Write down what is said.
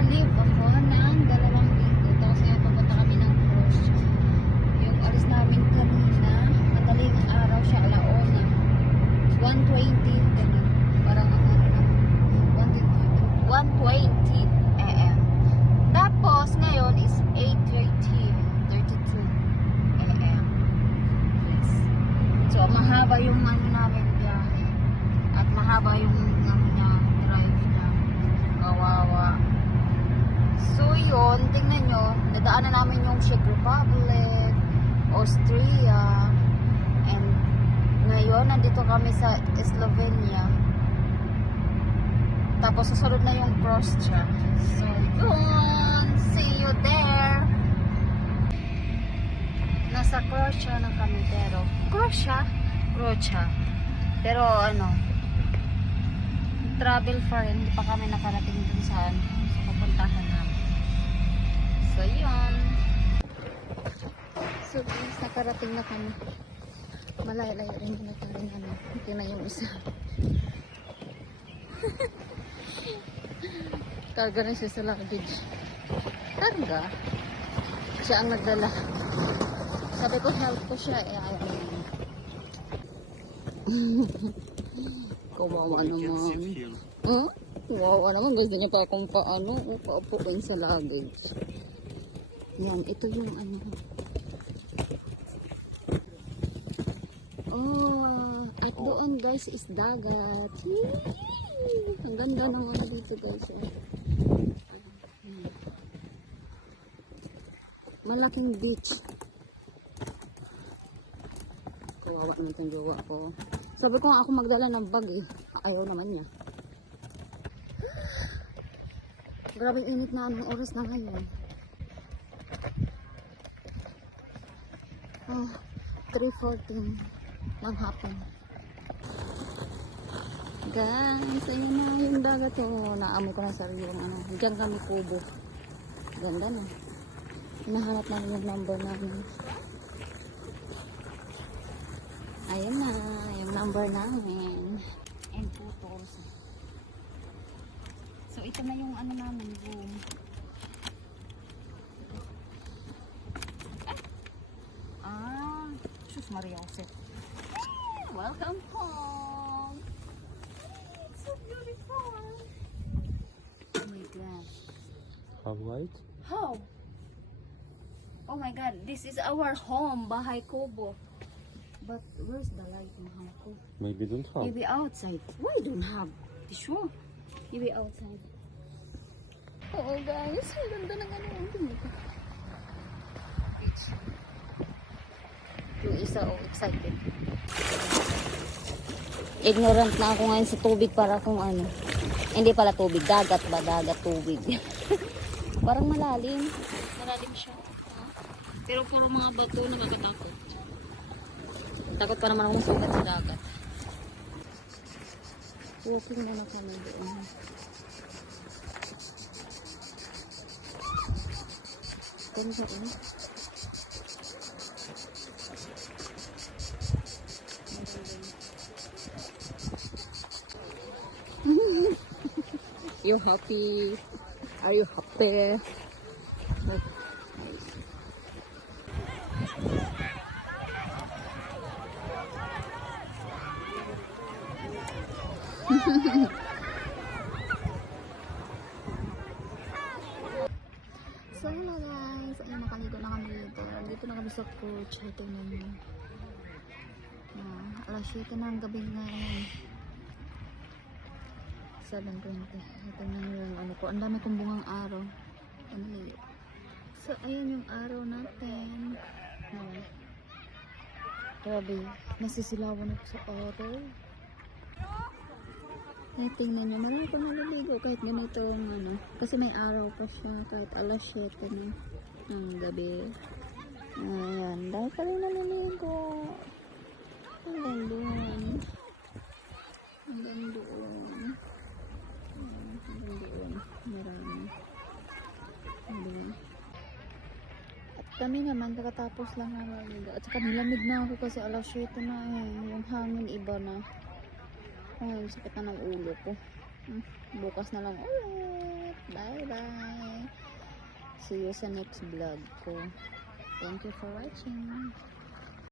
Naka-leave ako ng 2 linggo. Tapos ngayon papunta kami ng cruise. Yung alis namin kanina, madaling araw siya, 1:20. Ganun. Parang 1:20 AM. Tapos ngayon is 8:32 AM. Yes. So mahaba yung namin biyahe. At mahaba yung drive niya. Kawawa. So yun, tingnan nyo, nadaanan namin yung Czech Republic, Austria, and ngayon nandito kami sa Slovenia. Tapos susunod na yung Croatia. So yun, see you there. Nasa Croatia na kami, pero Croatia. Pero travel far, hindi pa kami nakarating dun sa pupuntahan namin. So yun. So guys, nakarating na kami. Malay-lay rin na kami Ito na yung isa. Karga na siya sa luggage. Karga? Siya ang nagdala. Sabi ko help ko siya. Ayaw naman. Kawawa naman. Huh? Kawawa naman guys. Hindi na pa akong paupuin sa luggage. Yan. Ito yung at doon guys is dagat. Ang ganda naman dito guys. Malaking beach. Kawawa naman itong gawa ko. Sabi ko nga ako magdala ng bag eh. Ayaw naman niya. Grabe init na anong oras na ngayon. 3:14 ng hapon. Guys, ayun na yung dagat oh. Naamoy ko na sarili yung diyan kami kubo. Ganda na. Hinahanap namin yung number namin. Ayun na, yung number namin. And photos. So, ito na yung namin, room. Sus Maria Jose. Welcome home. It's so beautiful. Oh my god. How white? How? Oh my god, this is our home, Bahay Kubo. But where's the light in Hangko? Maybe don't have. Maybe outside. Why don't have? Sure. Maybe outside. Oh guys, ang ganda ng beach. Yung isa excited. Ignorant na ako ngayon sa tubig para kung hindi pala tubig, dagat ba? Dagat, tubig. Parang malalim. Malalim siya. Pero puro mga bato, nakakatakot. Takot pa naman ako masugat sa dagat. Walking na kami doon. Ganda You happy? Are you happy? So hello guys, ayun, nakaligo na kami dito. Dito na kami sa porch. Tingnan nyo. Alas 7 na ang gabi ngayon. 7:20. Tingnan nyo yung ko. Ang dami kong bungang araw. So ayun yung araw natin. Grabe, nasisilawan ako sa araw. Tingnan nyo, marami ko naliligo kahit ganito kasi may araw pa siya kahit alas 7 na ng gabi. Ayan, dahil pa rin naliligo. Hanggang doon. Hanggang doon. Hanggang doon. Marami. Doon. At kami naman, kakatapos lang naliligo. At saka nilamig na ako kasi alas 7 na yung hangin iba na. Ay, sakit na ng ulo ko. Bukas na lang ulit. Bye bye. See you sa next vlog ko. Thank you for watching.